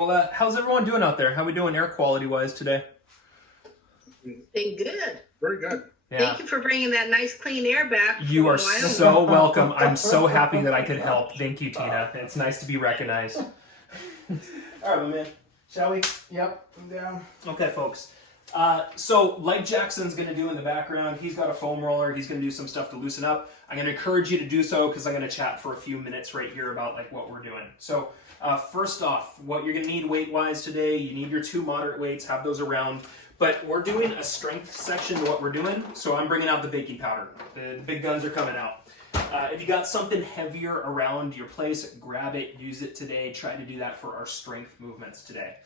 Well, how's everyone doing out there? How we doing air quality wise today? Been good. Very good. Yeah. Thank you for bringing that nice clean air back. You are Wyoming. so welcome. I'm so happy that I could help. Thank you, Tina. It's nice to be recognized. All right, my man. Shall we? Yep, I'm down. Okay, folks. So, like Jackson's going to do in the background, he's got a foam roller. He's going to do some stuff to loosen up. I'm going to encourage you to do so because I'm going to chat for a few minutes right here about like what we're doing. So, first off, what you're going to need weight-wise today, you need your 2 moderate weights. Have those around. But we're doing a strength section to what we're doing. So I'm bringing out the baking powder. The big guns are coming out. If you got something heavier around your place, grab it, use it today. Try to do that for our strength movements today.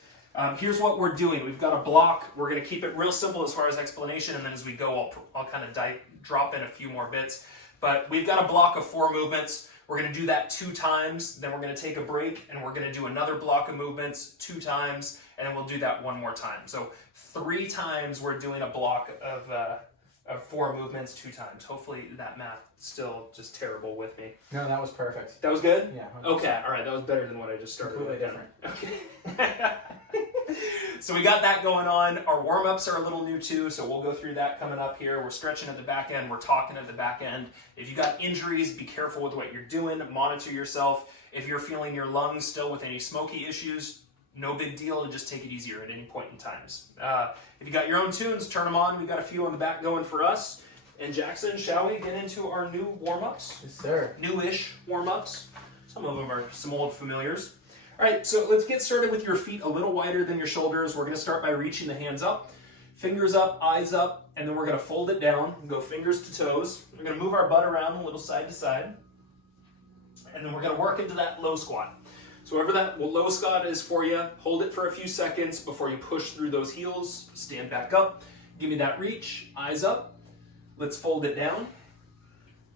Here's what we're doing. We've got a block. We're going to keep it real simple as far as explanation, and then as we go, I'll kind of drop in a few more bits. But we've got a block of 4 movements. We're going to do that 2 times, then we're going to take a break, and we're going to do another block of movements 2 times, and then we'll do that 1 more time. So 3 times we're doing a block of 4 movements 2 times. Hopefully that math still just terrible with me. No, that was perfect. That was good? Yeah. 100%. Okay, all right, that was better than what I just started with. Completely different. Okay. So we got that going on. Our warm-ups are a little new too, so we'll go through that coming up here. We're stretching at the back end. We're talking at the back end. If you got injuries, be careful with what you're doing. Monitor yourself. If you're feeling your lungs still with any smoky issues, no big deal. Just take it easier at any point in times. If you got your own tunes, turn them on. We've got a few on the back going for us. And Jackson, shall we get into our new warm-ups? Yes, sir. Newish warm-ups. Some of them are some old familiars. All right, so let's get started with your feet a little wider than your shoulders. We're going to start by reaching the hands up, fingers up, eyes up, and then we're going to fold it down and go fingers to toes. We're going to move our butt around a little side to side, and then we're going to work into that low squat. So wherever that low squat is for you, hold it for a few seconds before you push through those heels. Stand back up. Give me that reach. Eyes up. Let's fold it down.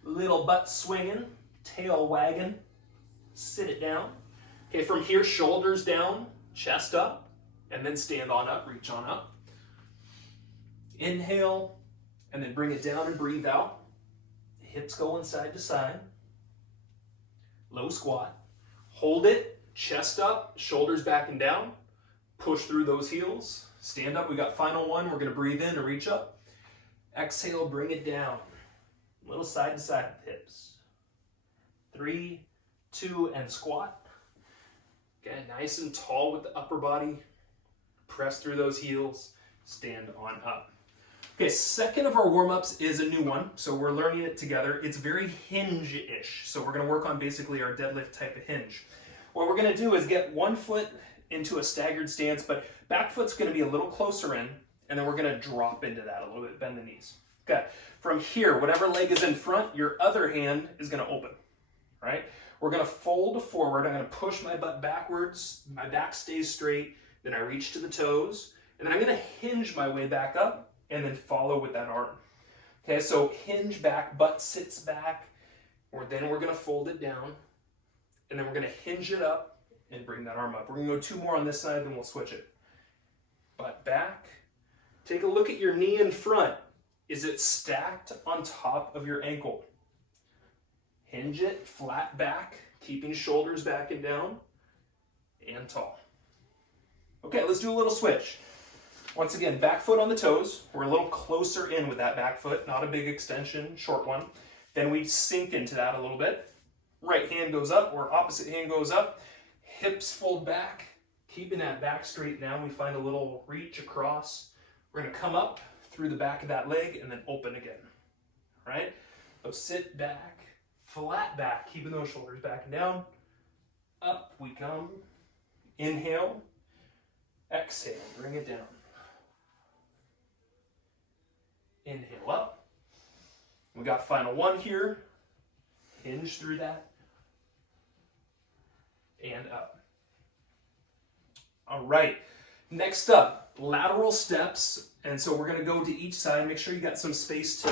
Little butt swinging, tail wagging. Sit it down. Okay, from here, shoulders down, chest up, and then stand on up, reach on up. Inhale, and then bring it down and breathe out. Hips going side to side. Low squat. Hold it, chest up, shoulders back and down. Push through those heels. Stand up, we got final one. We're gonna breathe in and reach up. Exhale, bring it down. Little side to side with hips. 3, 2, and squat. Okay, nice and tall with the upper body. Press through those heels. Stand on up. Okay, second of our warm-ups is a new one, so we're learning it together. It's very hinge-ish, so we're going to work on basically our deadlift type of hinge. What we're going to do is get one foot into a staggered stance, but back foot's going to be a little closer in, and then we're going to drop into that a little bit, bend the knees. Okay, from here, whatever leg is in front, your other hand is going to open, right? We're going to fold forward. I'm going to push my butt backwards. My back stays straight. Then I reach to the toes. And then I'm going to hinge my way back up and then follow with that arm. Okay, so hinge back, butt sits back. Then we're going to fold it down. And then we're going to hinge it up and bring that arm up. We're going to go 2 more on this side, then we'll switch it. Butt back. Take a look at your knee in front. Is it stacked on top of your ankle? Hinge it, flat back, keeping shoulders back and down, and tall. Okay, let's do a little switch. Once again, back foot on the toes. We're a little closer in with that back foot, not a big extension, short one. Then we sink into that a little bit. Right hand goes up, or opposite hand goes up. Hips fold back, keeping that back straight down. We find a little reach across. We're gonna come up through the back of that leg and then open again, all right? So sit back. Flat back, keeping those shoulders back and down. Up we come. Inhale. Exhale, bring it down. Inhale up. We got final one here. Hinge through that. And up. All right, next up, lateral steps. And so we're gonna go to each side. Make sure you got some space to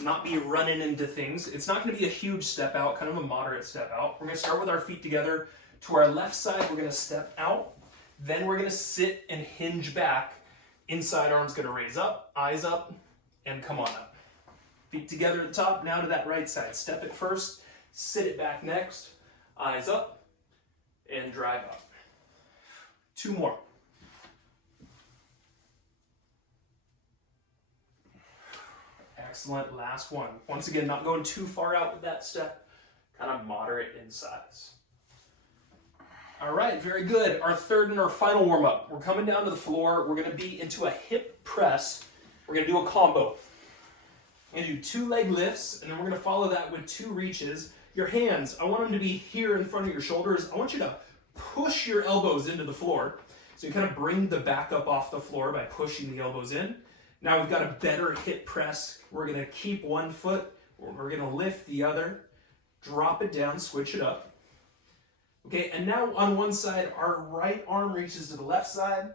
not be running into things. It's not going to be a huge step out, kind of a moderate step out. We're going to start with our feet together. To our left side, we're going to step out. Then we're going to sit and hinge back. Inside arm's going to raise up, eyes up, and come on up. Feet together at the top, now to that right side. Step it first, sit it back next, eyes up, and drive up. 2 more. Excellent, last one. Once again, not going too far out with that step, kind of moderate in size. All right, very good. Our third and our final warm-up. We're coming down to the floor. We're gonna be into a hip press. We're gonna do a combo. We're gonna do 2 leg lifts, and then we're gonna follow that with 2 reaches. Your hands, I want them to be here in front of your shoulders. I want you to push your elbows into the floor. So you kind of bring the back up off the floor by pushing the elbows in. Now we've got a better hip press. We're gonna keep one foot, we're gonna lift the other, drop it down, switch it up. Okay, and now on one side, our right arm reaches to the left side.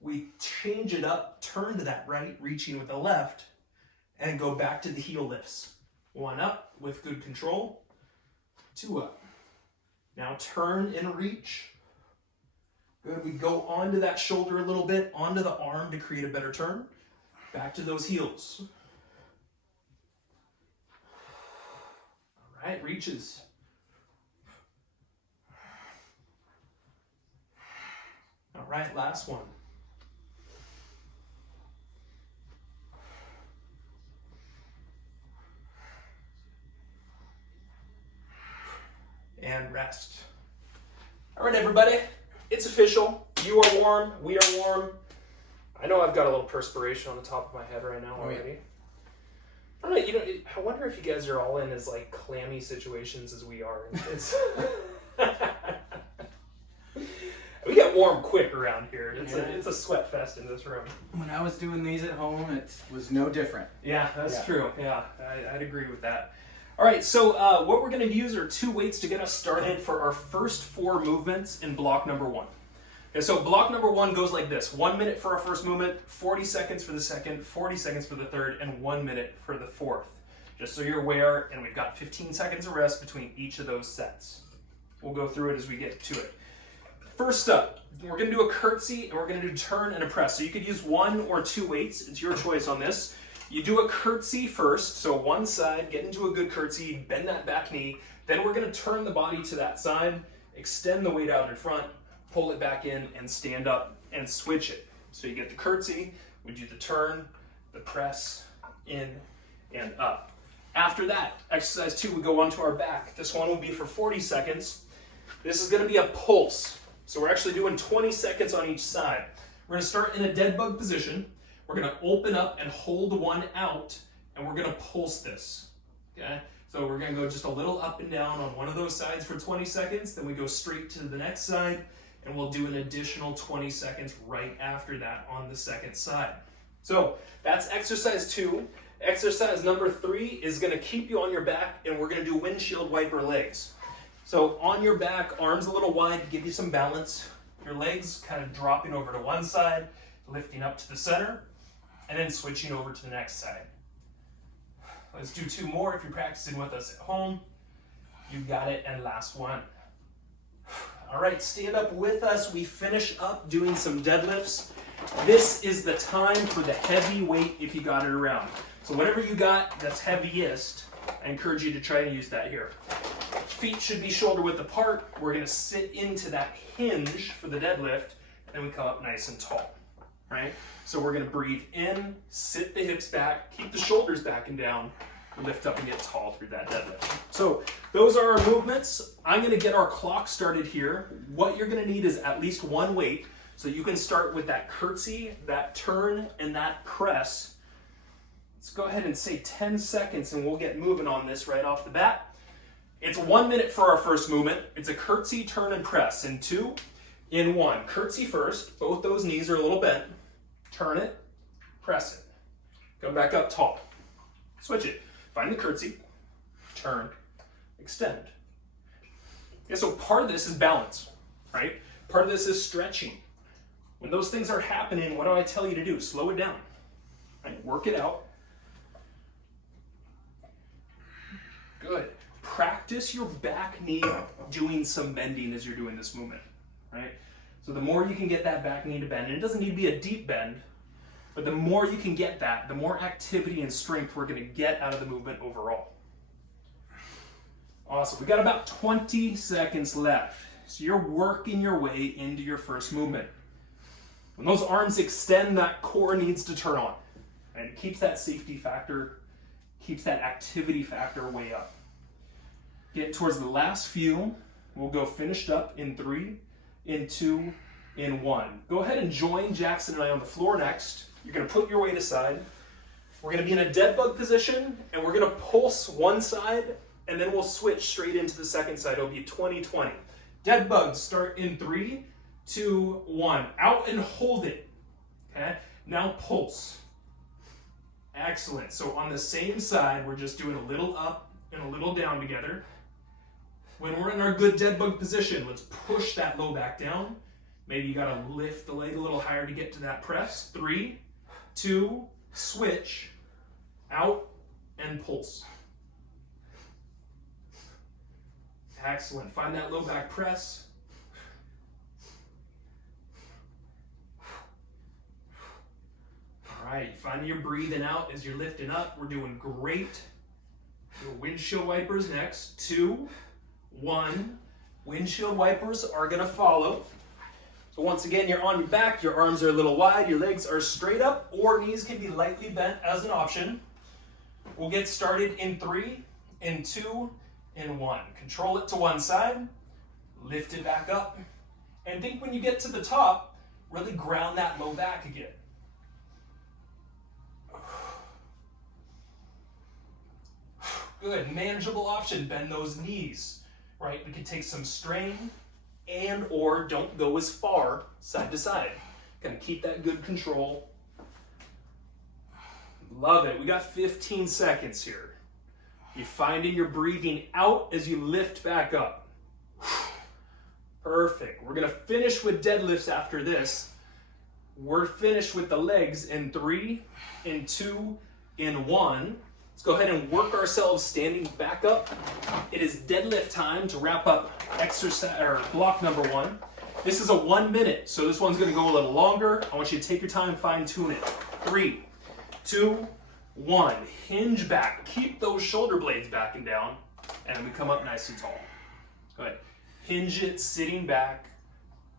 We change it up, turn to that right, reaching with the left, and go back to the heel lifts. 1 up with good control, 2 up. Now turn and reach. Good, we go onto that shoulder a little bit, onto the arm to create a better turn. Back to those heels. All right, reaches. All right, last one. And rest. All right, everybody, it's official. You are warm, we are warm. I know I've got a little perspiration on the top of my head right now already. I don't know, I wonder if you guys are all in as like clammy situations as we are. It's we get warm quick around here. It's a sweat fest in this room. When I was doing these at home, it was no different. Yeah, that's true. Yeah, I'd agree with that. All right, so what we're going to use are 2 weights to get us started for our first 4 movements in block number 1. Okay, so block number 1 goes like this. 1 minute for our first movement, 40 seconds for the second, 40 seconds for the third, and 1 minute for the fourth. Just so you're aware, and we've got 15 seconds of rest between each of those sets. We'll go through it as we get to it. First up, we're going to do a curtsy, and we're going to do turn and a press. So you could use 1 or 2 weights. It's your choice on this. You do a curtsy first, so one side, get into a good curtsy, bend that back knee. Then we're going to turn the body to that side, extend the weight out in front, pull it back in, and stand up and switch it. So you get the curtsy, we do the turn, the press, in and up. After that, exercise 2, we go onto our back. This one will be for 40 seconds. This is going to be a pulse. So we're actually doing 20 seconds on each side. We're going to start in a dead bug position. We're going to open up and hold one out, and we're going to pulse this. Okay? So we're going to go just a little up and down on one of those sides for 20 seconds. Then we go straight to the next side, and we'll do an additional 20 seconds right after that on the second side. So that's exercise 2. Exercise number 3 is going to keep you on your back, and we're going to do windshield wiper legs. So on your back, arms a little wide to give you some balance. Your legs kind of dropping over to one side, lifting up to the center, and then switching over to the next side. Let's do 2 more if you're practicing with us at home. You got it, and last one. All right, stand up with us. We finish up doing some deadlifts. This is the time for the heavy weight if you got it around. So whatever you got that's heaviest, I encourage you to try to use that here. Feet should be shoulder width apart. We're gonna sit into that hinge for the deadlift, and then we come up nice and tall, right? So we're gonna breathe in, sit the hips back, keep the shoulders back and down, lift up and get tall through that deadlift. So those are our movements. I'm gonna get our clock started here. What you're gonna need is at least 1 weight. So you can start with that curtsy, that turn, and that press. Let's go ahead and say 10 seconds and we'll get moving on this right off the bat. It's 1 minute for our first movement. It's a curtsy, turn, and press in 2, in 1. Curtsy first, both those knees are a little bent. Turn it, press it. Come back up tall. Switch it. Find the curtsy, turn, extend. Yeah, so part of this is balance, right? Part of this is stretching. When those things are happening, what do I tell you to do? Slow it down, right? Work it out. Good. Practice your back knee doing some bending as you're doing this movement, right? So the more you can get that back knee to bend, and it doesn't need to be a deep bend, but the more you can get that, the more activity and strength we're going to get out of the movement overall. Awesome. We got about 20 seconds left. So you're working your way into your first movement. When those arms extend, that core needs to turn on. And it keeps that safety factor, keeps that activity factor way up. Get towards the last few. We'll go finished up in 3, in 2, in 1. Go ahead and join Jackson and I on the floor next. You're going to put your weight aside. We're going to be in a dead bug position, and we're going to pulse one side, and then we'll switch straight into the second side. It'll be 20-20. Dead bugs start in 3, 2, 1. Out and hold it. Okay? Now pulse. Excellent. So on the same side, we're just doing a little up and a little down together. When we're in our good dead bug position, let's push that low back down. Maybe you gotta lift the leg a little higher to get to that press. 3, 2, switch, out, and pulse. Excellent. Find that low back press. All right, find your breathing out as you're lifting up. We're doing great. Your windshield wipers next. 2, 1. Windshield wipers are gonna follow. So once again, you're on your back, your arms are a little wide, your legs are straight up, or knees can be lightly bent as an option. We'll get started in 3, in 2, in 1. Control it to one side, lift it back up, and think when you get to the top, really ground that low back again. Good, manageable option, bend those knees, right? We can take some strain and or don't go as far side to side. Gonna keep that good control. Love it, we got 15 seconds here. You're finding your breathing out as you lift back up. Perfect, we're gonna finish with deadlifts after this. We're finished with the legs in 3, in 2, in 1. Let's go ahead and work ourselves standing back up. It is deadlift time to wrap up exercise or block number 1. This is a 1 minute, so this one's gonna go a little longer. I want you to take your time, fine tune it. 3, 2, 1. Hinge back. Keep those shoulder blades back and down, and then we come up nice and tall. Go ahead. Hinge it, sitting back,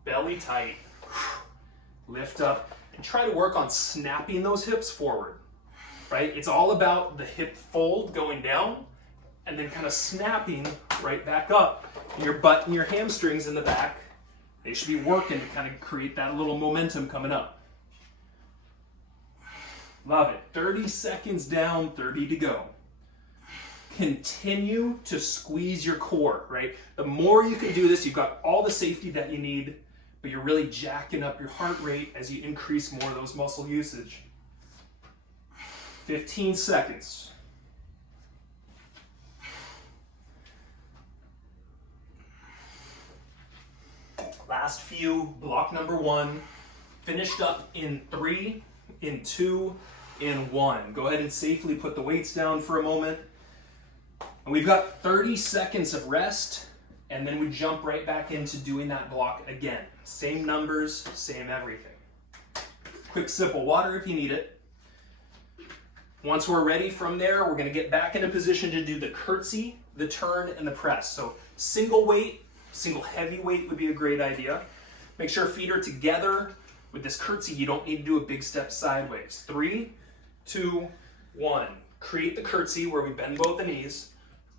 belly tight. Lift up, and try to work on snapping those hips forward. Right? It's all about the hip fold going down and then kind of snapping right back up. Your butt and your hamstrings in the back, they should be working to kind of create that little momentum coming up. Love it. 30 seconds down, 30 to go. Continue to squeeze your core, right? The more you can do this, you've got all the safety that you need, but you're really jacking up your heart rate as you increase more of those muscle usage. 15 seconds. Last few, block number 1. Finished up in 3, in 2, in 1. Go ahead and safely put the weights down for a moment. And we've got 30 seconds of rest, and then we jump right back into doing that block again. Same numbers, same everything. Quick sip of water if you need it. Once we're ready from there, we're gonna get back into position to do the curtsy, the turn, and the press. So single weight, single heavy weight would be a great idea. Make sure feet are together. With this curtsy, you don't need to do a big step sideways. 3, 2, 1. Create the curtsy where we bend both the knees.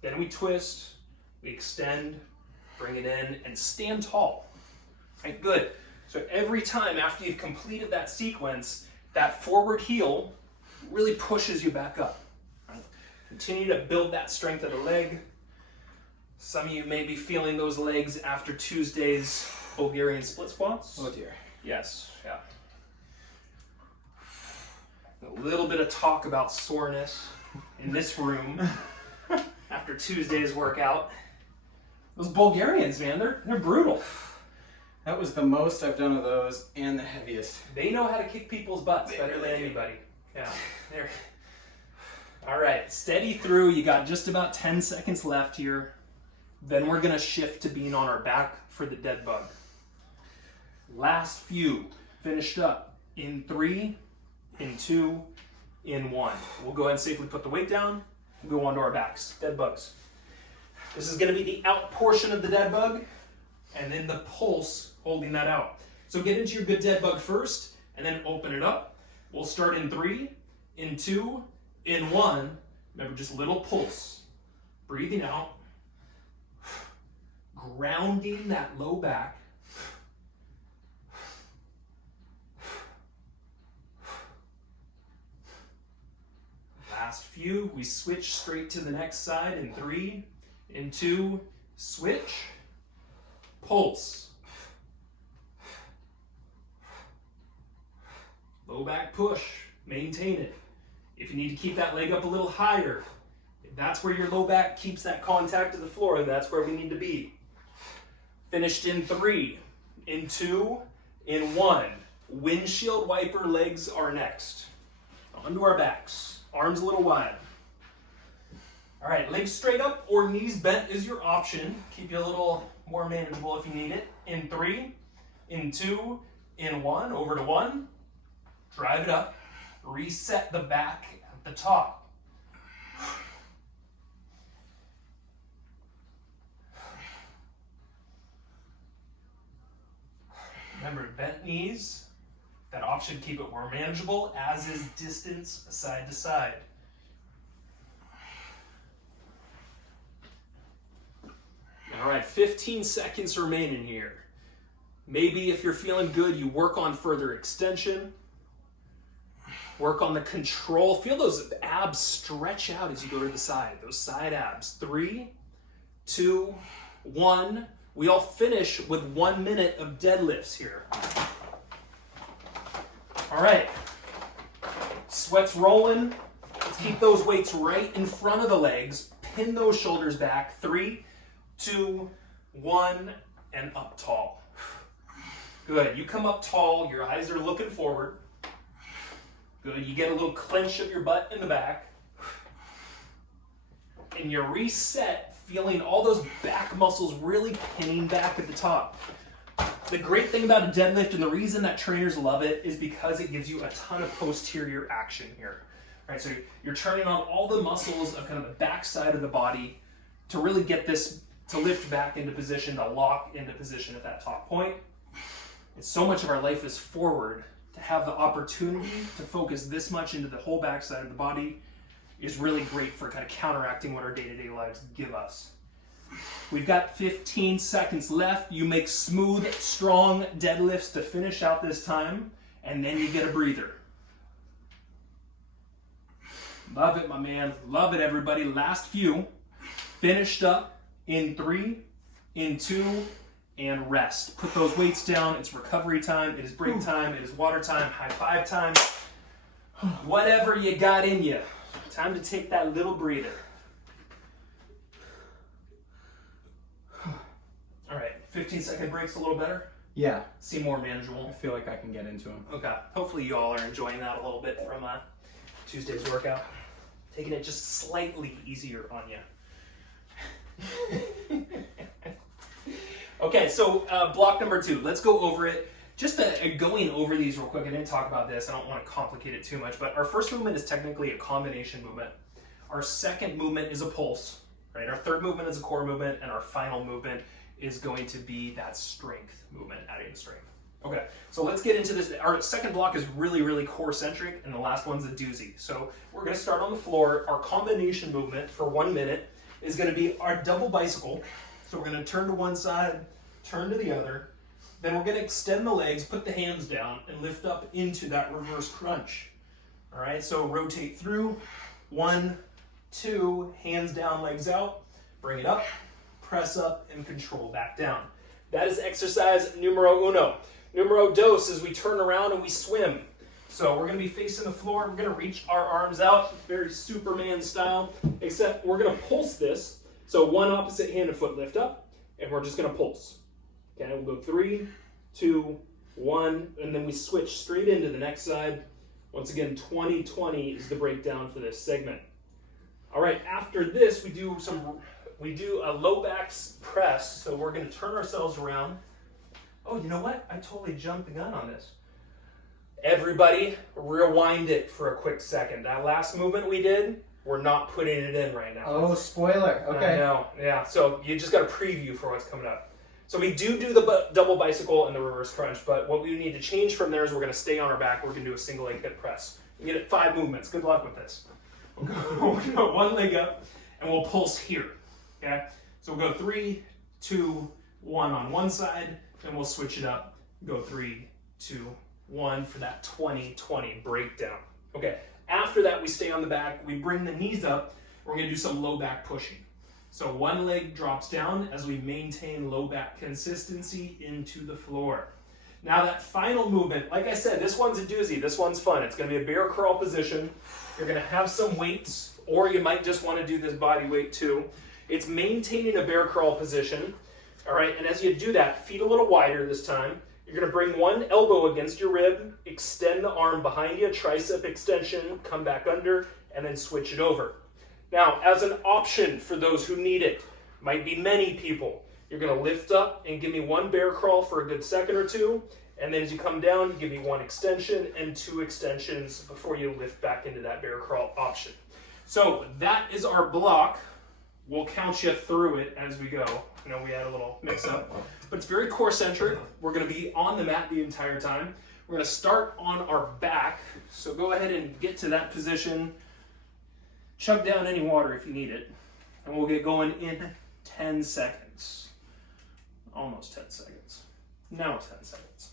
Then we twist, we extend, bring it in, and stand tall. Right, good. So every time after you've completed that sequence, that forward heel really pushes you back up. Right? Continue to build that strength of the leg. Some of you may be feeling those legs after Tuesday's Bulgarian split squats. Oh dear. Yes, yeah. A little bit of talk about soreness in this room after Tuesday's workout. Those Bulgarians, man, they're brutal. That was the most I've done of those and the heaviest. They know how to kick people's butts better than anybody. Yeah, there. All right, steady through. You got just about 10 seconds left here. Then we're gonna shift to being on our back for the dead bug. Last few, finished up in 3, in 2, in 1. We'll go ahead and safely put the weight down and go onto our backs, dead bugs. This is gonna be the out portion of the dead bug. and then the pulse holding that out. So get into your good dead bug first, and then open it up. We'll start in 3, in 2, in 1. Remember, just little pulse. Breathing out. Grounding that low back. Last few, we switch straight to the next side in 3, in 2, switch, pulse. Low back push, maintain it. If you need to keep that leg up a little higher, if that's where your low back keeps that contact to the floor, and that's where we need to be. Finished in 3, in 2, in 1. Windshield wiper legs are next. Onto our backs, arms a little wide. All right, legs straight up or knees bent is your option. Keep you a little more manageable if you need it. In 3, in 2, in 1, over to 1. Drive it up. Reset the back at the top. Remember, bent knees. That option, keep it more manageable, as is distance side to side. All right, 15 seconds remaining here. Maybe if you're feeling good, you work on further extension. Work on the control. Feel those abs stretch out as you go to the side. Those side abs. 3, 2, 1. We all finish with 1 minute of deadlifts here. All right. Sweat's rolling. Let's keep those weights right in front of the legs. Pin those shoulders back. 3, 2, 1, and up tall. Good. You come up tall. Your eyes are looking forward. Good. You get a little clench of your butt in the back. And you reset, feeling all those back muscles really pinning back at the top. The great thing about a deadlift, and the reason that trainers love it, is because it gives you a ton of posterior action here. Right, so you're turning on all the muscles of kind of the back side of the body to really get this to lift back into position, to lock into position at that top point. And so much of our life is forward. To have the opportunity to focus this much into the whole backside of the body is really great for kind of counteracting what our day-to-day lives give us. We've got 15 seconds left. You make smooth, strong deadlifts to finish out this time, and then you get a breather. Love it, my man. Love it, everybody. Last few. Finished up in 3, in 2, and rest. Put those weights down. It's recovery time. It is break time. It is water time. High five time. Whatever you got in you. Time to take that little breather. All right, 15-second breaks a little better? Yeah. Seem more manageable. I feel like I can get into them. Okay, hopefully you all are enjoying that a little bit from Tuesday's workout. Taking it just slightly easier on you. Okay, so block number 2. Let's go over it. Just going over these real quick. I didn't talk about this. I don't want to complicate it too much, but our first movement is technically a combination movement. Our second movement is a pulse, right? Our third movement is a core movement, and our final movement is going to be that strength movement, adding the strength. Okay, so let's get into this. Our second block is really, really core-centric, and the last one's a doozy. So we're going to start on the floor. Our combination movement for 1 minute is going to be our double bicycle. So we're going to turn to one side, turn to the other. Then we're going to extend the legs, put the hands down, and lift up into that reverse crunch. All right, so rotate through. 1, 2, hands down, legs out. Bring it up, press up, and control back down. That is exercise numero uno. Numero dos is we turn around and we swim. So we're going to be facing the floor. We're going to reach our arms out, very Superman style, except we're going to pulse this. So one opposite hand and foot lift up, and we're just going to pulse. Okay, we'll go 3, 2, 1, and then we switch straight into the next side. Once again, 20-20 is the breakdown for this segment. All right, after this, we do a low back press. So we're going to turn ourselves around. Oh, you know what? I totally jumped the gun on this. Everybody, rewind it for a quick second. That last movement we did, we're not putting it in right now. Oh, spoiler. Okay. I know, yeah. So you just got a preview for what's coming up. So we do the double bicycle and the reverse crunch, but what we need to change from there is we're going to stay on our back. We're going to do a single leg hip press. You get it 5 movements. Good luck with this. We'll go 1 leg up and we'll pulse here. Okay? So we'll go 3, 2, 1 on one side, then we'll switch it up. Go 3, 2, 1 for that 20-20 breakdown. Okay. After that, we stay on the back. We bring the knees up. We're going to do some low back pushing. So one leg drops down as we maintain low back consistency into the floor. Now that final movement, like I said, this one's a doozy. This one's fun. It's going to be a bear crawl position. You're going to have some weights, or you might just want to do this body weight too. It's maintaining a bear crawl position. All right, and as you do that, feet a little wider this time. You're going to bring one elbow against your rib, extend the arm behind you, tricep extension, come back under, and then switch it over. Now, as an option for those who need it, might be many people, you're going to lift up and give me 1 bear crawl for a good second or 2, and then as you come down, you give me 1 extension and 2 extensions before you lift back into that bear crawl option. So that is our block. We'll count you through it as we go. I know we had a little mix up, but it's very core centric. We're going to be on the mat the entire time. We're going to start on our back. So go ahead and get to that position. Chug down any water if you need it. And we'll get going in 10 seconds. Almost 10 seconds. Now 10 seconds.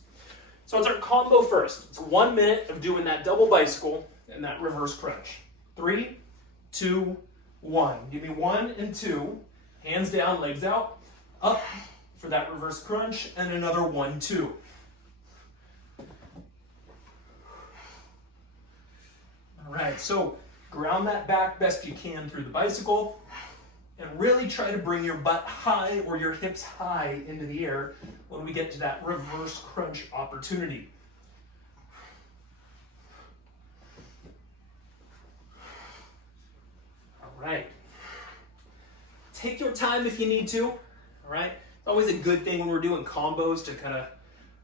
So it's our combo first. It's 1 minute of doing that double bicycle and that reverse crunch. 3, 2, 1. Give me 1 and 2. Hands down, legs out. Up for that reverse crunch, and another 1, 2. All right, so ground that back best you can through the bicycle, and really try to bring your butt high or your hips high into the air when we get to that reverse crunch opportunity. All right. Take your time if you need to, all right? It's always a good thing when we're doing combos to kind of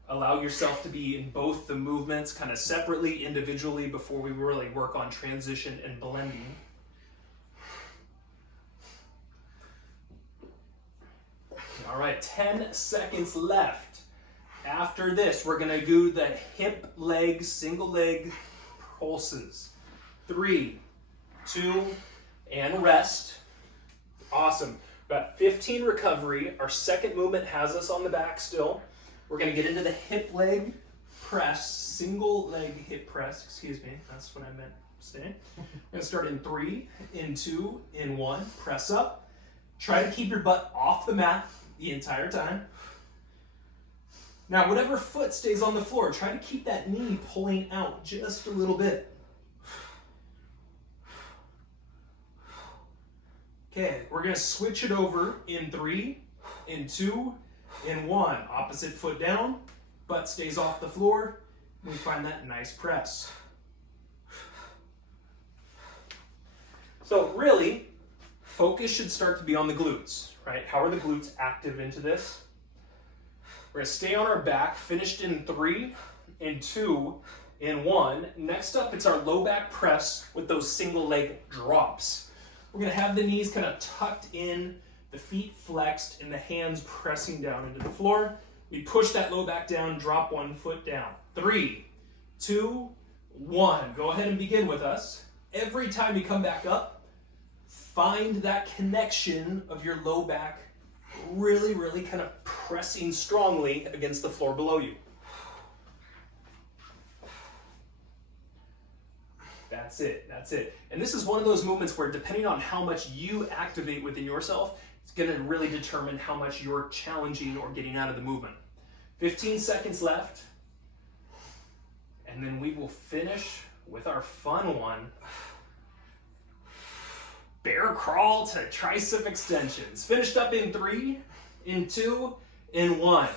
allow yourself to be in both the movements kind of separately, individually, before we really work on transition and blending. All right, 10 seconds left. After this, we're gonna do the hip, leg, single leg pulses. 3, 2, and rest. Awesome. Got 15 recovery. Our second movement has us on the back still. We're going to get into the hip leg press, single leg hip press, excuse me. That's what I meant to say. We're going to start in 3, in 2, in 1. Press up. Try to keep your butt off the mat the entire time. Now, whatever foot stays on the floor, try to keep that knee pulling out just a little bit. Okay, we're going to switch it over in 3, in 2, in 1. Opposite foot down, butt stays off the floor. We find that nice press. So really, focus should start to be on the glutes, right? How are the glutes active into this? We're going to stay on our back, finished in 3, in 2, in 1. Next up, it's our low back press with those single leg drops. We're going to have the knees kind of tucked in, the feet flexed, and the hands pressing down into the floor. We push that low back down, drop 1 foot down. 3, 2, 1. Go ahead and begin with us. Every time you come back up, find that connection of your low back really, really kind of pressing strongly against the floor below you. That's it, that's it. And this is one of those movements where depending on how much you activate within yourself, it's gonna really determine how much you're challenging or getting out of the movement. 15 seconds left. And then we will finish with our fun one. Bear crawl to tricep extensions. Finished up in 3, in 2, in 1.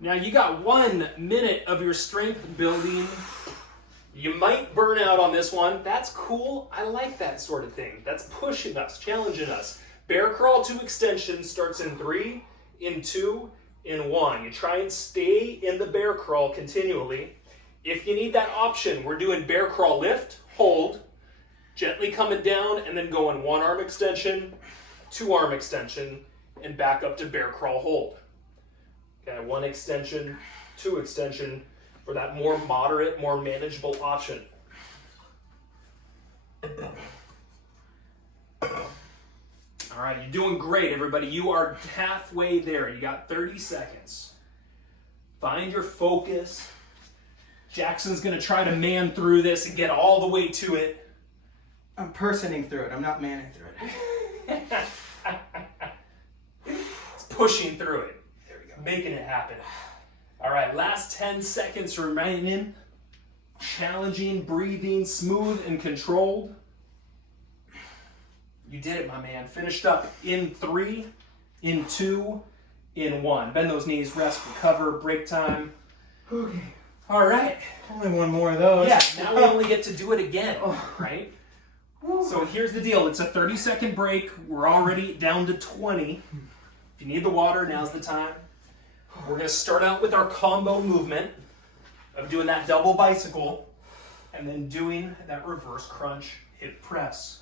Now you got 1 minute of your strength building. You might burn out on this one. That's cool. I like that sort of thing. That's pushing us, challenging us. Bear crawl to extension starts in 3, in 2, in 1. You try and stay in the bear crawl continually. If you need that option, we're doing bear crawl lift, hold, gently coming down, and then going 1 arm extension, 2 arm extension, and back up to bear crawl hold. Okay, 1 extension, 2 extension for that more moderate, more manageable option. All right, you're doing great, everybody. You are halfway there. You got 30 seconds. Find your focus. Jackson's going to try to man through this and get all the way to it. I'm personing through it. I'm not manning through it. It's pushing through it. There we go. Making it happen. All right, last 10 seconds remaining. Challenging, breathing, smooth and controlled. You did it, my man. Finished up in 3, in 2, in 1. Bend those knees, rest, recover, break time. Okay. All right. Only one more of those. Yeah, now we only get to do it again, right? So here's the deal. It's a 30-second break. We're already down to 20. If you need the water, now's the time. We're going to start out with our combo movement of doing that double bicycle and then doing that reverse crunch hip press.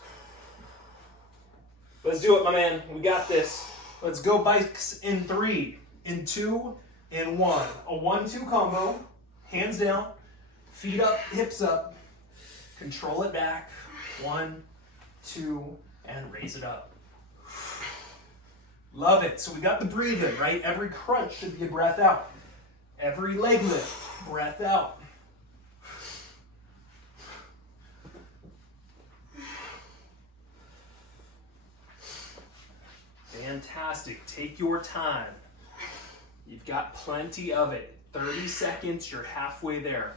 Let's do it, my man. We got this. Let's go bikes in 3, in 2, in 1. A 1-2 combo. Hands down, feet up, hips up. Control it back. 1, 2, and raise it up. Love it. So we got the breathing, right? Every crunch should be a breath out. Every leg lift, breath out. Fantastic. Take your time. You've got plenty of it. 30 seconds, you're halfway there.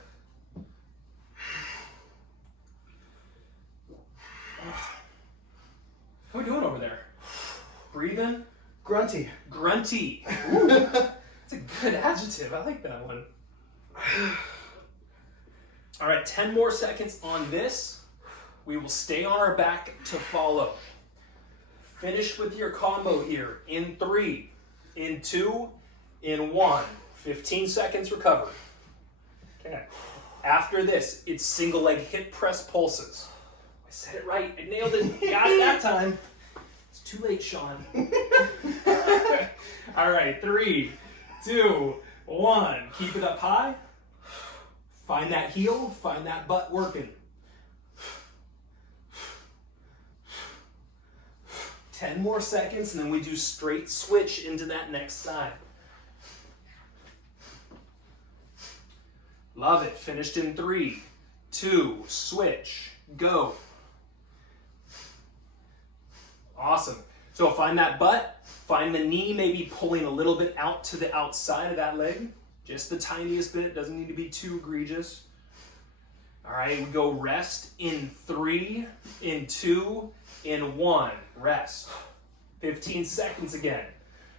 How are we doing over there? Breathing? Grunty. Grunty. Ooh, that's a good adjective. I like that one. All right, 10 more seconds on this. We will stay on our back to follow. Finish with your combo here in 3, in 2, in 1. 15 seconds recovery. Okay. After this, it's single leg hip press pulses. I said it right. I nailed it. Got it that time. It's too late, Sean. All right. 3, 2, 1. Keep it up high. Find that heel. Find that butt working. 10 more seconds, and then we do straight switch into that next side. Love it. Finished in 3, 2, switch, go. Awesome. So find that butt, find the knee maybe pulling a little bit out to the outside of that leg. Just the tiniest bit, doesn't need to be too egregious. All right, we go rest in 3, in 2, in 1, rest. 15 seconds again.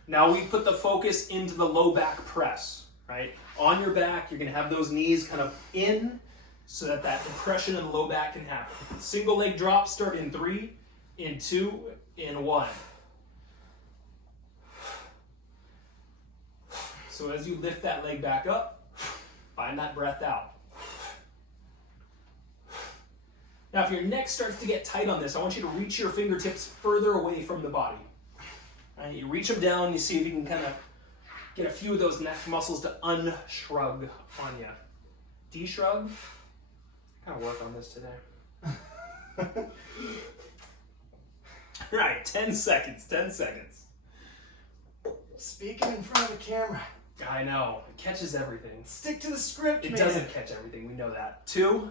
Now we put the focus into the low back press, right? On your back, you're gonna have those knees kind of in so that that depression in the low back can happen. Single leg drop, start in 3, in 2, in 1. So as you lift that leg back up, find that breath out. Now if your neck starts to get tight on this, I want you to reach your fingertips further away from the body. And you reach them down, you see if you can kind of get a few of those neck muscles to unshrug on you. De-shrug. Kind of work on this today. Right, 10 seconds, 10 seconds. Speaking in front of the camera. I know, it catches everything. Stick to the script, It man. doesn't catch everything, we know that. 2,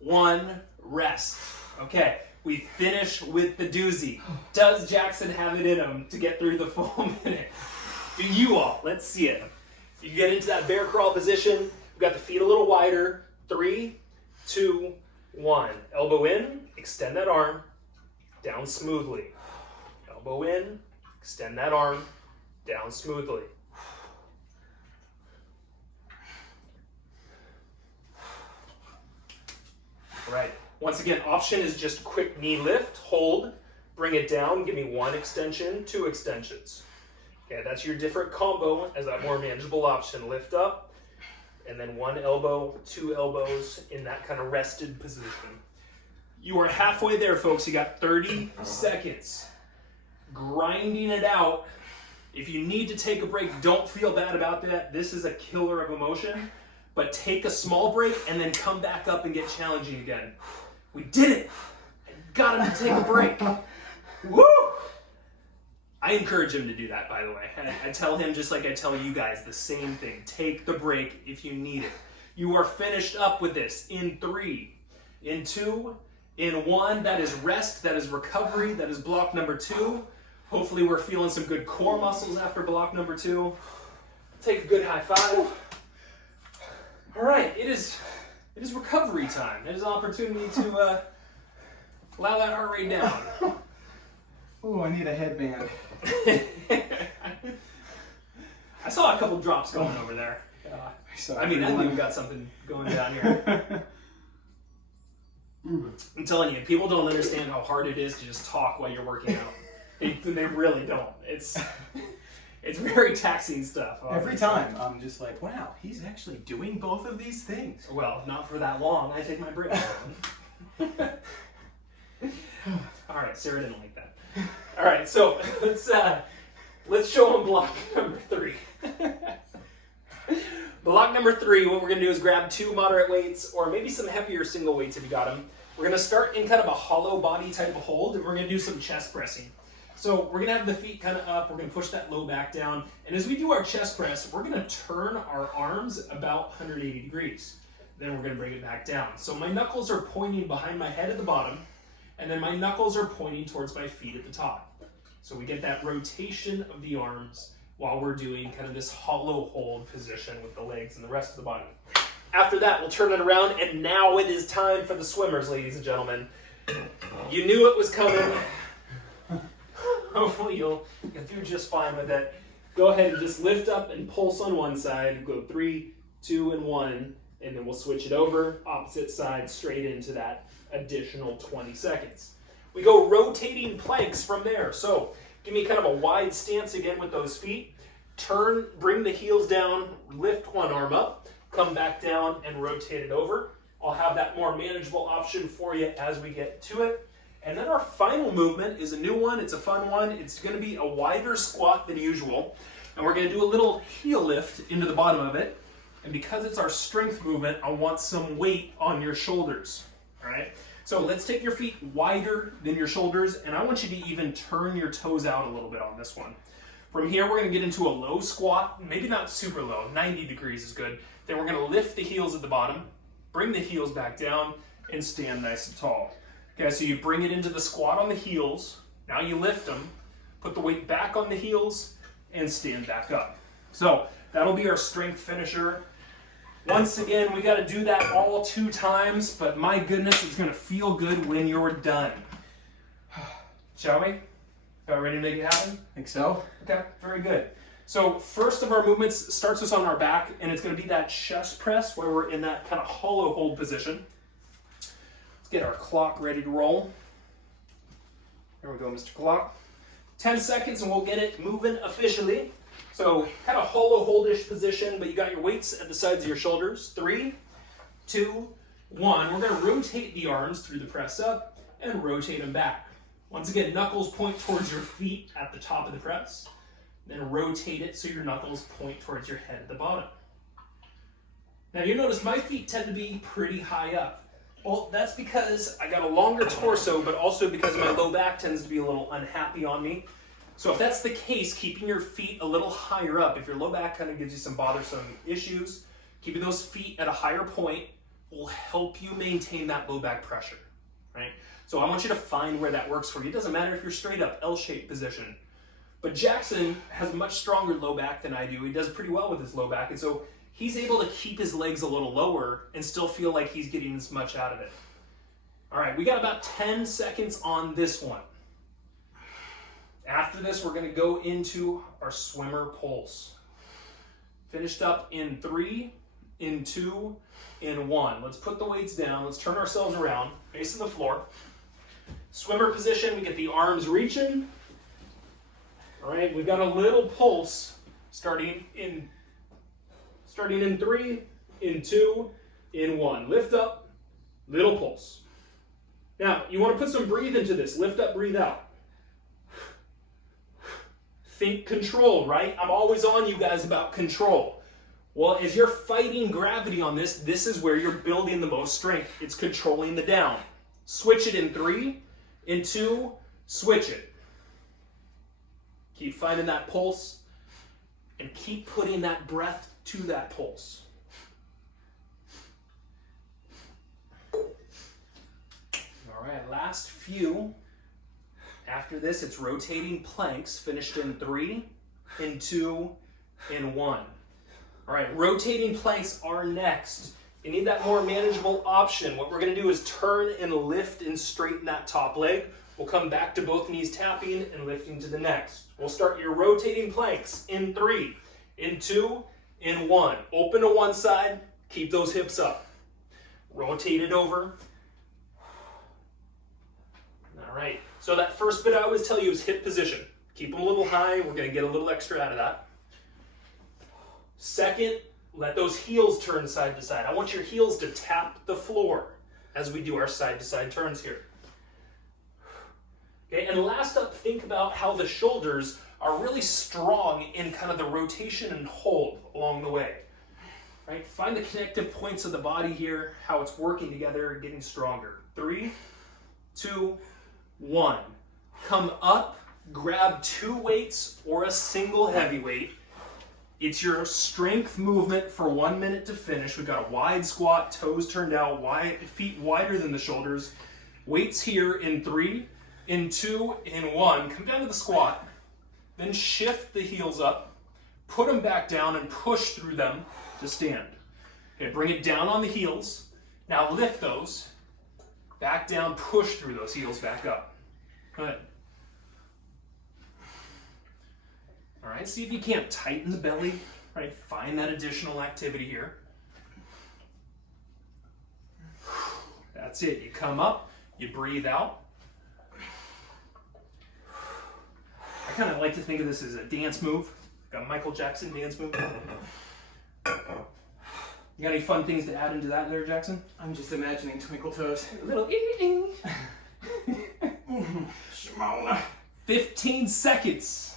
1, rest. Okay, we finish with the doozy. Does Jackson have it in him to get through the full minute? Do you all? Let's see it. You get into that bear crawl position. We've got the feet a little wider. 3, 2, 1. Elbow in, extend that arm, down smoothly. Elbow in, extend that arm, down smoothly. All right. Once again, option is just quick knee lift, hold, bring it down, give me 1 extension, 2 extensions. Okay, that's your different combo as a more manageable option. Lift up, and then 1 elbow, 2 elbows in that kind of rested position. You are halfway there, folks. You got 30 seconds. Grinding it out If you need to take a break, don't feel bad about that. This is a killer of a motion. But take a small break and then come back up and get challenging again. We did it! I got him to take a break. Woo! I encourage him to do that, by the way. I tell him, just like I tell you guys, the same thing. Take the break if you need it. You are finished up with this in 3, in 2, in 1. That is rest, that is recovery, that is block number 2. Hopefully we're feeling some good core muscles after block number 2. Take a good high five. All right, it is recovery time. It is an opportunity to allow that heart rate down. Oh, I need a headband. I saw a couple drops going over there. I mean, I even got something going down here. I'm telling you, people don't understand how hard it is to just talk while you're working out. They really don't. It's very taxing stuff. Every time, I'm just like, wow, he's actually doing both of these things. Well, not for that long. I take my break. All right, Sarah didn't like that. All right, so let's show them block number 3. Block number 3, what we're going to do is grab 2 moderate weights or maybe some heavier single weights if you got them. We're going to start in kind of a hollow body type of hold, and we're going to do some chest pressing. So we're going to have the feet kind of up, we're going to push that low back down, and as we do our chest press, we're going to turn our arms about 180 degrees. Then we're going to bring it back down. So my knuckles are pointing behind my head at the bottom, and then my knuckles are pointing towards my feet at the top. So we get that rotation of the arms while we're doing kind of this hollow hold position with the legs and the rest of the body. After that, we'll turn it around, and now it is time for the swimmers, ladies and gentlemen. You knew it was coming. Hopefully you'll do just fine with it. Go ahead and just lift up and pulse on one side. Go 3, 2, and 1, and then we'll switch it over, opposite side, straight into that additional 20 seconds. We go rotating planks from there. So give me kind of a wide stance again with those feet. Turn, bring the heels down, lift one arm up, come back down and rotate it over. I'll have that more manageable option for you as we get to it. And then our final movement is a new one. It's a fun one. It's going to be a wider squat than usual. And we're going to do a little heel lift into the bottom of it. And because it's our strength movement, I want some weight on your shoulders. All right? So let's take your feet wider than your shoulders, and I want you to even turn your toes out a little bit on this one. From here, we're going to get into a low squat, maybe not super low, 90 degrees is good. Then we're going to lift the heels at the bottom, bring the heels back down, and stand nice and tall. Okay, so you bring it into the squat on the heels, now you lift them, put the weight back on the heels, and stand back up. So that'll be our strength finisher. Once again, we got to do that all 2 times, but my goodness, it's going to feel good when you're done. Shall we? Are we ready to make it happen? Think so? Okay, very good. So first of our movements starts us on our back, and it's going to be that chest press where we're in that kind of hollow hold position. Let's get our clock ready to roll. There we go, Mr. Clock. 10 seconds and we'll get it moving officially. So kind of hollow hold-ish position, but you got your weights at the sides of your shoulders. 3, 2, 1. We're going to rotate the arms through the press up and rotate them back. Once again, knuckles point towards your feet at the top of the press. Then rotate it so your knuckles point towards your head at the bottom. Now you notice my feet tend to be pretty high up. Well, that's because I got a longer torso, but also because my low back tends to be a little unhappy on me. So if that's the case, keeping your feet a little higher up, if your low back kind of gives you some bothersome issues, keeping those feet at a higher point will help you maintain that low back pressure, right? So I want you to find where that works for you. It doesn't matter if you're straight up, L-shaped position. But Jackson has a much stronger low back than I do. He does pretty well with his low back, and so he's able to keep his legs a little lower and still feel like he's getting as much out of it. All right, we got about 10 seconds on this one. After this, we're going to go into our swimmer pulse. Finished up in 3, in 2, in 1. Let's put the weights down. Let's turn ourselves around, facing the floor. Swimmer position, we get the arms reaching. All right, we've got a little pulse starting in 3, in 2, in 1. Lift up, little pulse. Now, you want to put some breathe into this. Lift up, breathe out. think control, right? I'm always on you guys about control. Well, as you're fighting gravity on this, this is where you're building the most strength. It's controlling the down. Switch it in 3, in 2, switch it. Keep finding that pulse and keep putting that breath to that pulse. All right, last few. After this, it's rotating planks, finished in 3, in 2, in 1. All right, rotating planks are next. You need that more manageable option. What we're gonna do is turn and lift and straighten that top leg. We'll come back to both knees tapping and lifting to the next. We'll start your rotating planks in 3, in 2, in 1. Open to one side, keep those hips up. Rotate it over. All right, so that first bit I always tell you is hip position. Keep them a little high, we're gonna get a little extra out of that. Second, let those heels turn side to side. I want your heels to tap the floor as we do our side to side turns here. Okay, and last up, think about how the shoulders are really strong in kind of the rotation and hold along the way. Right? Find the connective points of the body here, how it's working together, getting stronger. 3, 2, 1. Come up, grab 2 weights or a single heavy weight. It's your strength movement for 1 minute to finish. We've got a wide squat, toes turned out, wide, feet wider than the shoulders. Weights here in 3, in 2, in 1. Come down to the squat, then shift the heels up, put them back down and push through them to stand. Okay, bring it down on the heels. Now lift those, back down, push through those heels back up. Good. All right, see if you can't tighten the belly, right? Find that additional activity here. That's it. You come up, you breathe out. I kind of like to think of this as a dance move, like a Michael Jackson dance move. You got any fun things to add into that there, Jackson? I'm just imagining twinkle toes. A little 15 seconds.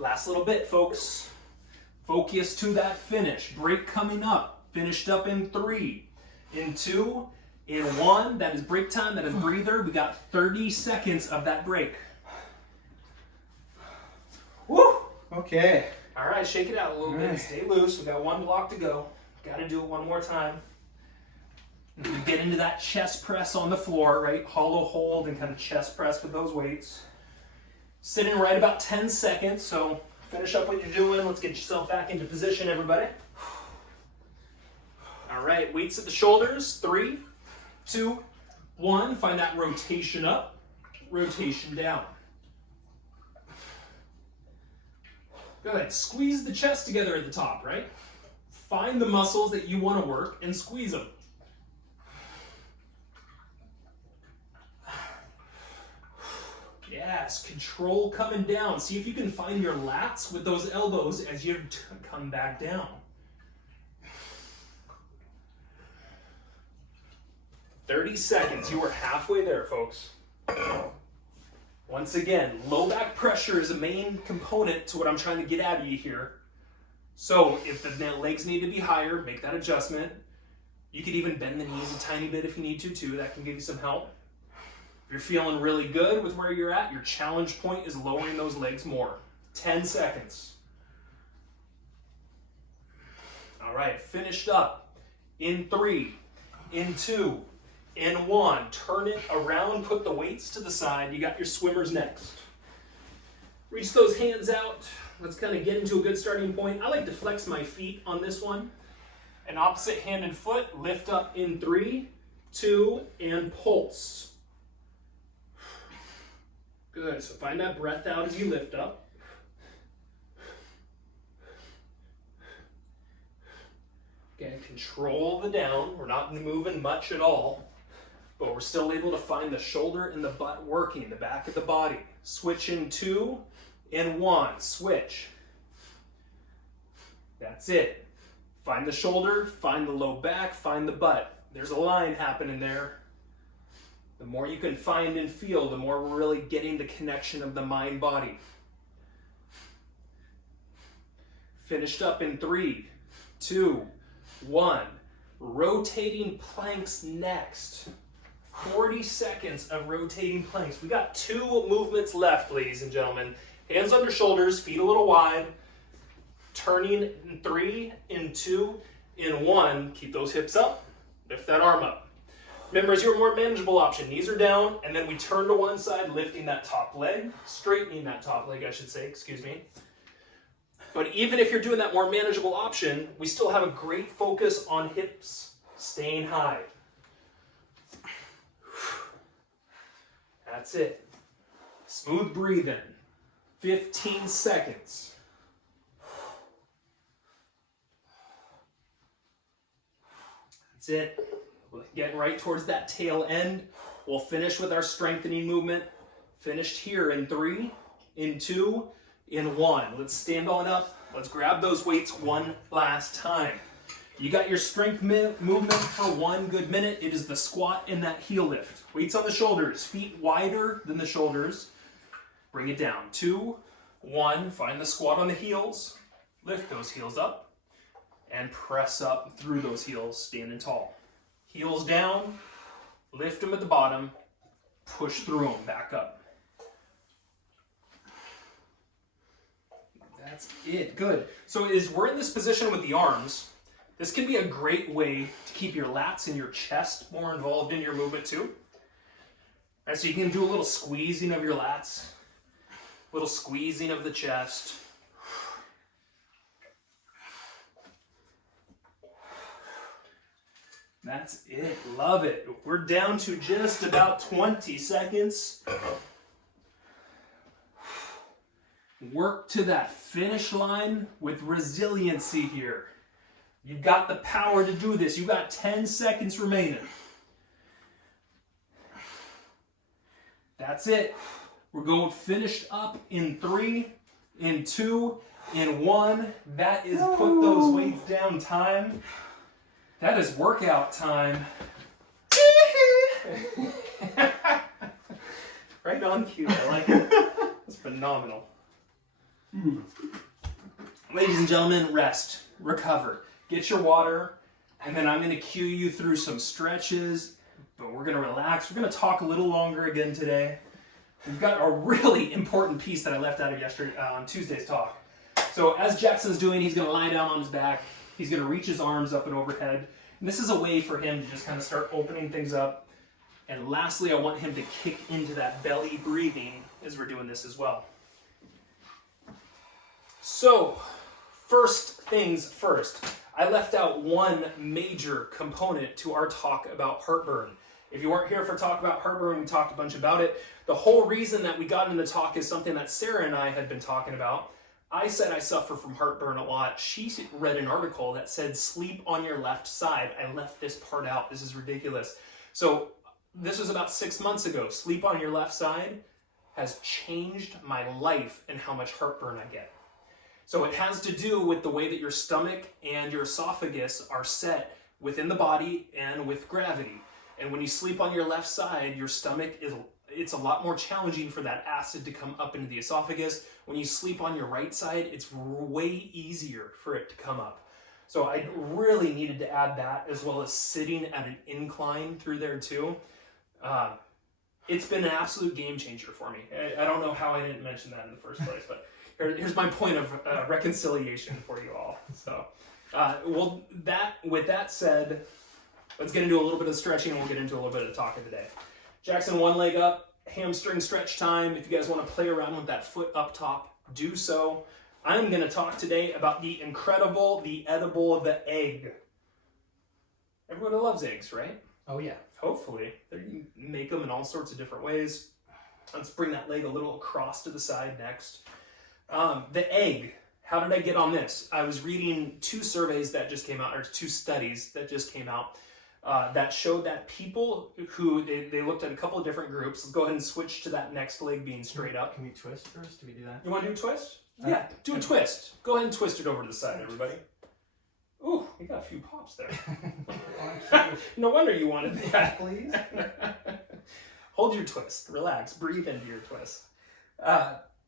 Last little bit, folks. Focus to that finish. Break coming up. Finished up in 3, in 2, in 1. That is break time. That is breather. We got 30 seconds of that break. Woo! Okay. All right, shake it out a little bit. Stay loose. We got 1 block to go. Got to do it one more time. You get into that chest press on the floor, right? Hollow hold and kind of chest press with those weights. Sitting right about 10 seconds, so finish up what you're doing. Let's get yourself back into position, everybody. All right, weights at the shoulders. 3, 2, 1. Find that rotation up, rotation down. Good. Squeeze the chest together at the top, right? Find the muscles that you want to work and squeeze them. Yes, control coming down. See if you can find your lats with those elbows as you come back down. 30 seconds. You are halfway there, folks. Once again, low back pressure is a main component to what I'm trying to get out of you here. So if the legs need to be higher, make that adjustment. You could even bend the knees a tiny bit if you need to too. That can give you some help. If you're feeling really good with where you're at, your challenge point is lowering those legs more. 10 seconds. All right, finished up. In 3, in 2, in 1. Turn it around, put the weights to the side. You got your swimmers next. Reach those hands out. Let's kind of get into a good starting point. I like to flex my feet on this one. An opposite hand and foot. Lift up in 3, 2, and pulse. Good, so find that breath out as you lift up. Again, control the down. We're not moving much at all, but we're still able to find the shoulder and the butt working, the back of the body. Switch in 2, in 1, switch. That's it. Find the shoulder, find the low back, find the butt. There's a line happening there. The more you can find and feel, the more we're really getting the connection of the mind-body. Finished up in 3, 2, 1. Rotating planks next. 40 seconds of rotating planks. We got 2 movements left, ladies and gentlemen. Hands under shoulders, feet a little wide. Turning in 3, in 2, in 1. Keep those hips up. Lift that arm up. Remember, as your more manageable option, knees are down, and then we turn to one side, lifting that top leg, straightening that top leg, I should say, excuse me. But even if you're doing that more manageable option, we still have a great focus on hips, staying high. That's it. Smooth breathing. 15 seconds. That's it. We'll get right towards that tail end. We'll finish with our strengthening movement. Finished here in 3, in 2, in 1. Let's stand on up. Let's grab those weights one last time. You got your strength movement for 1 good minute. It is the squat and that heel lift. Weights on the shoulders, feet wider than the shoulders. Bring it down. 2, 1. Find the squat on the heels. Lift those heels up and press up through those heels, standing tall. Heels down, lift them at the bottom, push through them, back up. That's it, good. So as we're in this position with the arms, this can be a great way to keep your lats and your chest more involved in your movement too. All right, so you can do a little squeezing of your lats, a little squeezing of the chest. That's it, love it. We're down to just about 20 seconds. Work to that finish line with resiliency here. You've got the power to do this. You've got 10 seconds remaining. That's it. We're going finished up in 3, in 2, in 1. That is put those weights down time. That is workout time. Right on cue. I like it. That's phenomenal. Ladies and gentlemen, rest, recover, get your water, and then I'm going to cue you through some stretches, but we're going to relax. We're going to talk a little longer again today. We've got a really important piece that I left out of yesterday on Tuesday's talk. So as Jackson's doing, he's going to lie down on his back. He's going to reach his arms up and overhead. And this is a way for him to just kind of start opening things up. And lastly, I want him to kick into that belly breathing as we're doing this as well. So, first things first, I left out one major component to our talk about heartburn. If you weren't here for talk about heartburn, we talked a bunch about it. The whole reason that we got into the talk is something that Sarah and I had been talking about. I said I suffer from heartburn a lot. She read an article that said sleep on your left side. I left this part out. This is ridiculous. So this was about 6 months ago. Sleep on your left side has changed my life and how much heartburn I get. So it has to do with the way that your stomach and your esophagus are set within the body and with gravity. And when you sleep on your left side, your stomach it's a lot more challenging for that acid to come up into the esophagus. When you sleep on your right side, it's way easier for it to come up. So I really needed to add that, as well as sitting at an incline through there too. It's been an absolute game changer for me. I don't know how I didn't mention that in the first place, but here's my point of reconciliation for you all. So, with that said, let's get into a little bit of stretching and we'll get into a little bit of talking today. Jackson, one leg up, hamstring stretch time. If you guys want to play around with that foot up top, do so. I'm going to talk today about the incredible, the edible, the egg. Everybody loves eggs, right? Oh yeah. Hopefully. You can make them in all sorts of different ways. Let's bring that leg a little across to the side next. The egg. How did I get on this? I was reading 2 surveys that just came out, or 2 studies that just came out. That showed that people who, they looked at a couple of different groups. Let's go ahead and switch to that next leg being straight up. Can we twist first? Do we do that? You want to do a twist? Yeah, do a twist. Go ahead and twist it over to the side, everybody. Ooh, we got a few pops there. No wonder you wanted that. Please. Hold your twist. Relax. Breathe into your twist.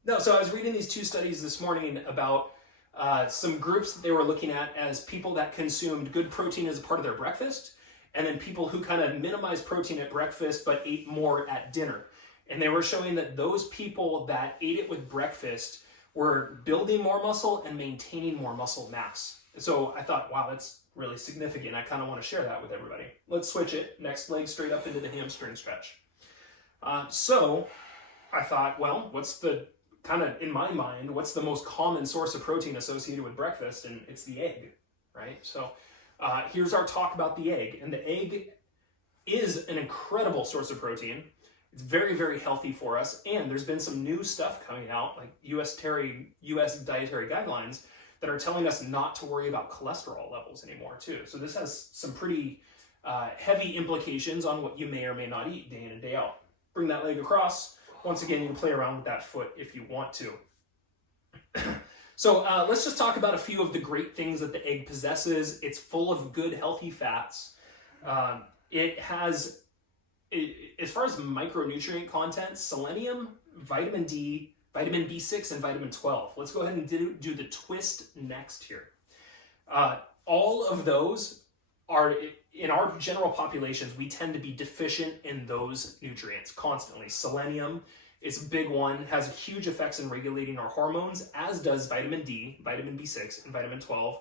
No, so I was reading these two studies this morning about some groups that they were looking at as people that consumed good protein as a part of their breakfast, and then people who kind of minimized protein at breakfast but ate more at dinner. And they were showing that those people that ate it with breakfast were building more muscle and maintaining more muscle mass. So I thought, wow, that's really significant. I kind of want to share that with everybody. Let's switch it. Next leg straight up into the hamstring stretch. So I thought, well, what's the kind of, in my mind, what's the most common source of protein associated with breakfast? And it's the egg, right? So here's our talk about the egg. And the egg is an incredible source of protein. It's very, very healthy for us. And there's been some new stuff coming out, like US dietary guidelines, that are telling us not to worry about cholesterol levels anymore too. So this has some pretty heavy implications on what you may or may not eat day in and day out. Bring that leg across. Once again, you can play around with that foot if you want to. So let's just talk about a few of the great things that the egg possesses. It's full of good, healthy fats. It has, as far as micronutrient content, selenium, vitamin D, vitamin B6, and vitamin 12. Let's go ahead and do the twist next here. All of those are, in our general populations, we tend to be deficient in those nutrients constantly. Selenium is a big one, has huge effects in regulating our hormones, as does vitamin D, vitamin B6, and vitamin 12,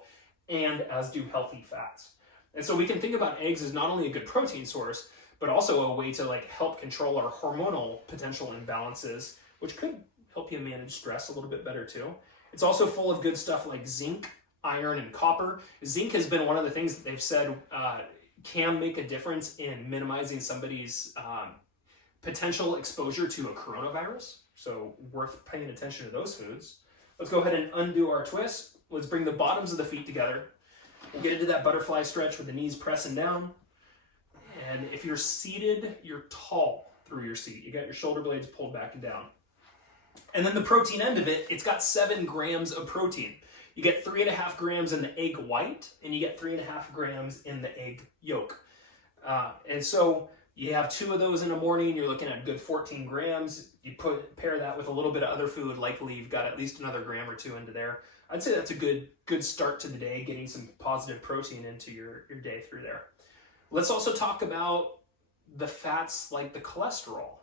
and as do healthy fats. And so we can think about eggs as not only a good protein source, but also a way to like help control our hormonal potential imbalances, which could help you manage stress a little bit better too. It's also full of good stuff like zinc, iron, and copper. Zinc has been one of the things that they've said can make a difference in minimizing somebody's potential exposure to a coronavirus. So worth paying attention to those foods. Let's go ahead and undo our twist. Let's bring the bottoms of the feet together. We'll get into that butterfly stretch with the knees pressing down. And if you're seated, you're tall through your seat. You got your shoulder blades pulled back and down. And then the protein end of it, it's got 7 grams of protein. You get 3.5 grams in the egg white, and you get 3.5 grams in the egg yolk. And so you have 2 of those in the morning, you're looking at a good 14 grams. You pair that with a little bit of other food, likely you've got at least another gram or 2 into there. I'd say that's a good start to the day, getting some positive protein into your day through there. Let's also talk about the fats like the cholesterol.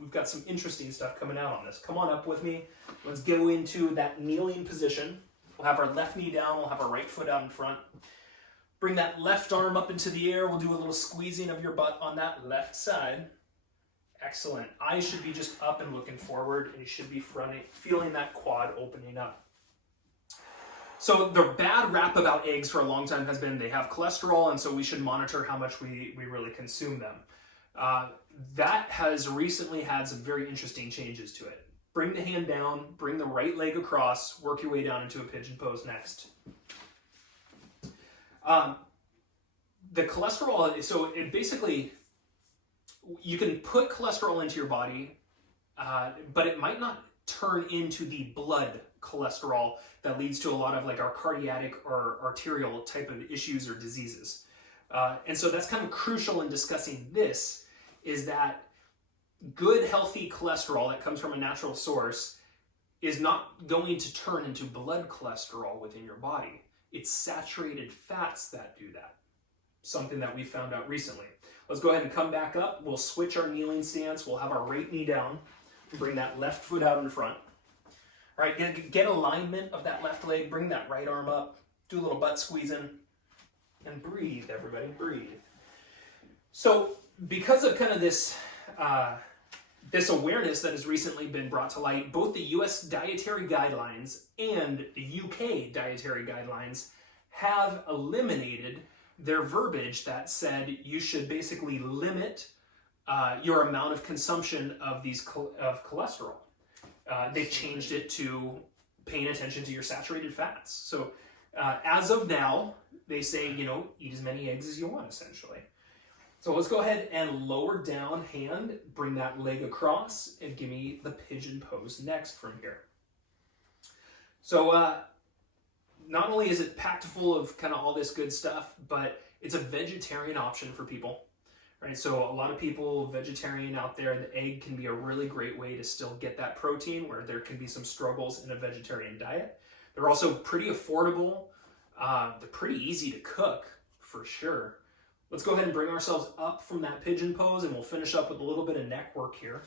We've got some interesting stuff coming out on this. Come on up with me. Let's go into that kneeling position. We'll have our left knee down. We'll have our right foot out in front. Bring that left arm up into the air. We'll do a little squeezing of your butt on that left side. Excellent. Eyes should be just up and looking forward, and you should be feeling that quad opening up. So the bad rap about eggs for a long time has been they have cholesterol, and so we should monitor how much we really consume them. That has recently had some very interesting changes to it. Bring the hand down, bring the right leg across, work your way down into a pigeon pose next. The cholesterol, so it basically, you can put cholesterol into your body, but it might not turn into the blood cholesterol that leads to a lot of like our cardiac or arterial type of issues or diseases. And so that's kind of crucial in discussing this, is that good healthy cholesterol that comes from a natural source is not going to turn into blood cholesterol within your body. It's saturated fats that do that. Something that we found out recently. Let's go ahead and come back up. We'll switch our kneeling stance. We'll have our right knee down. Bring that left foot out in front. All right, get alignment of that left leg. Bring that right arm up. Do a little butt squeezing. And breathe, everybody, breathe. So because of kind of this awareness that has recently been brought to light, both the US dietary guidelines and the UK dietary guidelines have eliminated their verbiage that said you should basically limit your amount of consumption of cholesterol. They've changed it to paying attention to your saturated fats. So as of now, they say, eat as many eggs as you want, essentially. So let's go ahead and lower down hand, bring that leg across, and give me the pigeon pose next from here. So not only is it packed full of kind of all this good stuff, but it's a vegetarian option for people. right? So a lot of people, vegetarian out there, the egg can be a really great way to still get that protein where there can be some struggles in a vegetarian diet. They're also pretty affordable. They're pretty easy to cook, for sure. Let's go ahead and bring ourselves up from that pigeon pose, and we'll finish up with a little bit of neck work here.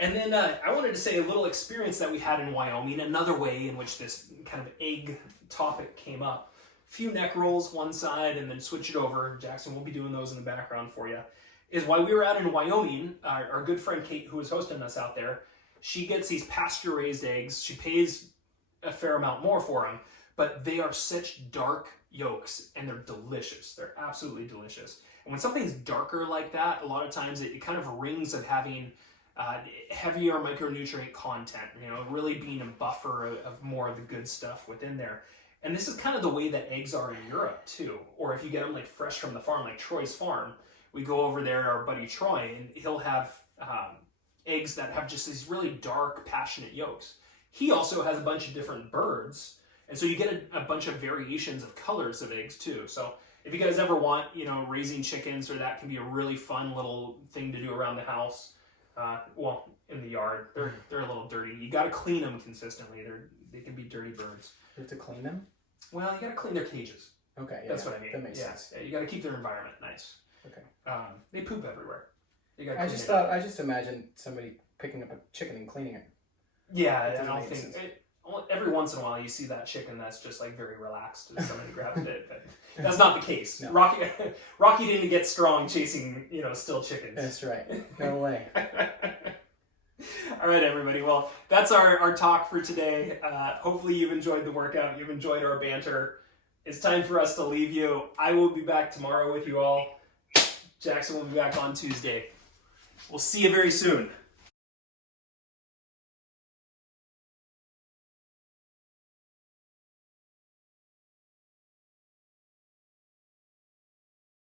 And then I wanted to say a little experience that we had in Wyoming, another way in which this kind of egg topic came up. A few neck rolls one side and then switch it over. Jackson will be doing those in the background for you. Is while we were out in Wyoming, our good friend Kate, who was hosting us out there, she gets these pasture-raised eggs. She pays a fair amount more for them, but they are such dark yolks, and they're delicious. They're absolutely delicious. And when something's darker like that, a lot of times it kind of rings of having heavier micronutrient content, you know, really being a buffer of more of the good stuff within there. And this is kind of the way that eggs are in Europe too. Or if you get them like fresh from the farm, like Troy's farm, we go over there to our buddy Troy, and he'll have eggs that have just these really dark, passionate yolks. He also has a bunch of different birds, and so you get a bunch of variations of colors of eggs too. So if you guys ever want, you know, raising chickens, or that can be a really fun little thing to do around the house. Well, in the yard, they're a little dirty. You got to clean them consistently. They can be dirty birds. You have to clean them? Well, you got to clean their cages. Okay, yeah, That's what I mean. that makes sense. Yeah, you got to keep their environment nice. Okay. They poop everywhere. You got. I just imagined somebody picking up a chicken and cleaning it. Yeah, That I doesn't don't make think sense. every once in a while you see that chicken that's just like very relaxed and somebody grabbed it, but that's not the case. No. Rocky didn't get strong chasing, you know, still chickens. That's right. No way. All right, everybody. Well, that's our talk for today. Hopefully you've enjoyed the workout. You've enjoyed our banter. It's time for us to leave you. I will be back tomorrow with you all. Jackson will be back on Tuesday. We'll see you very soon.